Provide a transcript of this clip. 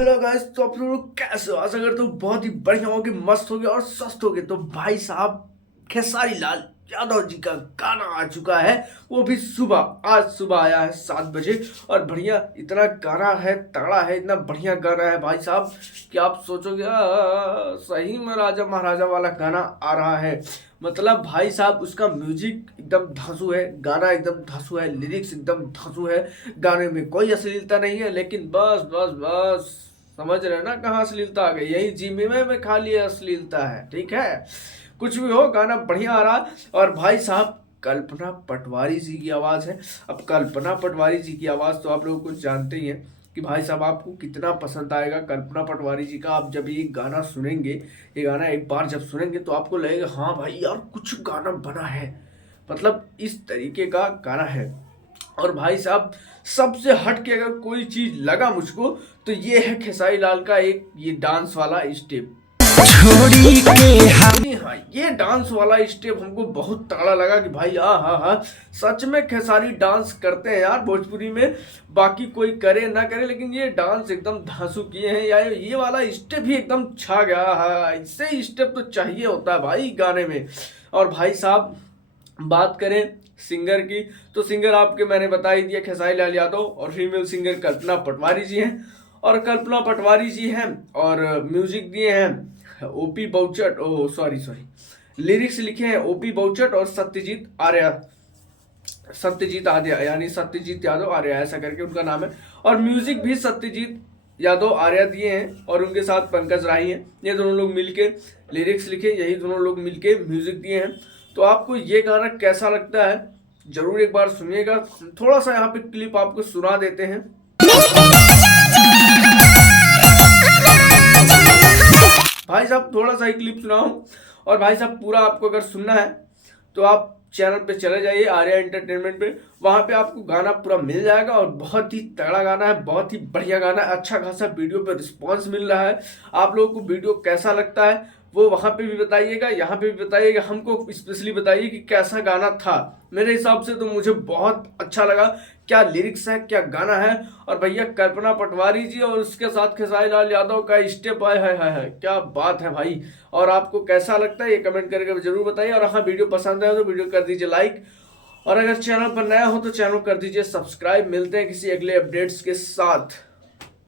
Hello guys. तो आप लोग कैसे हो? आशा करता हूँ बहुत ही बढ़िया होगे, मस्त होगे और स्वस्थ होगे। तो भाई साहब, खेसारी लाल यादव जी का गाना आ चुका है, वो भी सुबह। आज सुबह आया है 7 बजे। और बढ़िया इतना गाना है, तगड़ा है, इतना बढ़िया गाना है भाई साहब कि आप सोचोगे सही में राजा महाराजा वाला गाना आ रहा है। मतलब भाई साहब, उसका म्यूजिक एकदम धांसू है, गाना एकदम धांसू है, लिरिक्स एकदम धांसू है। गाने में कोई अश्लीलता नहीं है, लेकिन बस बस बस समझ रहे हैं ना कहाँ अश्लीलता आ गई? यही जीमे में खाली अश्लीलता है। ठीक है, कुछ भी हो, गाना बढ़िया आ रहा है। और भाई साहब, कल्पना पटवारी जी की आवाज़ है। अब कल्पना पटवारी जी की आवाज़ तो आप लोग कुछ जानते ही हैं कि भाई साहब आपको कितना पसंद आएगा कल्पना पटवारी जी का। आप जब ये गाना सुनेंगे, ये गाना एक बार जब सुनेंगे तो आपको लगेगा हाँ भाई यार कुछ गाना बना है। मतलब इस तरीके का गाना है। और भाई साहब, सबसे हट के अगर कोई चीज लगा मुझको तो ये है खेसारी लाल का एक ये डांस वाला स्टेप। छोड़ी के जी हाँ, ये डांस वाला स्टेप हमको बहुत तगड़ा लगा कि भाई हाँ, सच में खेसारी डांस करते हैं यार भोजपुरी में। बाकी कोई करे ना करे, लेकिन ये डांस एकदम धांसू किए हैं यार। ये वाला स्टेप ही एकदम छा गया। हाँ, इससे स्टेप तो चाहिए होता है भाई गाने में। और भाई साहब, बात करें सिंगर की, तो सिंगर आपके मैंने बता ही दिया, खेसारी लाल यादव। और फीमेल सिंगर कल्पना पटवारी जी हैं। और कल्पना पटवारी जी हैं और म्यूजिक दिए हैं ओपी बहुचट, ओ सॉरी, लिरिक्स लिखे हैं ओपी बहुचट और सत्यजीत आर्या, सत्यजीत आर्या यानी सत्यजीत यादव आर्या ऐसा करके उनका नाम है। और म्यूजिक भी सत्यजीत यादव आर्या दिए हैं और उनके साथ पंकज राही हैं। ये दोनों लोग मिलके लिरिक्स लिखे, यही दोनों लोग मिलके म्यूजिक दिए हैं। तो आपको ये गाना कैसा लगता है जरूर एक बार सुनिएगा। थोड़ा सा यहाँ पे क्लिप आपको सुना देते हैं। भाई साहब थोड़ा सा ही क्लिप सुनाऊं। और भाई साहब पूरा आपको अगर सुनना है तो आप चैनल पे चले जाइए आर्या एंटरटेनमेंट पे, वहां पे आपको गाना पूरा मिल जाएगा। और बहुत ही तगड़ा गाना है, बहुत ही बढ़िया गाना है। अच्छा खासा वीडियो पे रिस्पांस मिल रहा है। आप लोगों को वीडियो कैसा लगता है वो वहां पे भी बताइएगा, यहाँ पे भी बताइएगा। हमको स्पेशली बताइए कि कैसा गाना था। मेरे हिसाब से तो मुझे बहुत अच्छा लगा। क्या लिरिक्स है, क्या गाना है। और भैया कल्पना पटवारी जी और उसके साथ खेसारी लाल यादव का स्टेप है, क्या बात है भाई। और आपको कैसा लगता है ये कमेंट करके जरूर बताइए। और हाँ, वीडियो पसंद आए तो वीडियो कर दीजिए लाइक। और अगर चैनल पर नया हो तो चैनल कर दीजिए सब्सक्राइब। मिलते हैं किसी अगले अपडेट्स के साथ।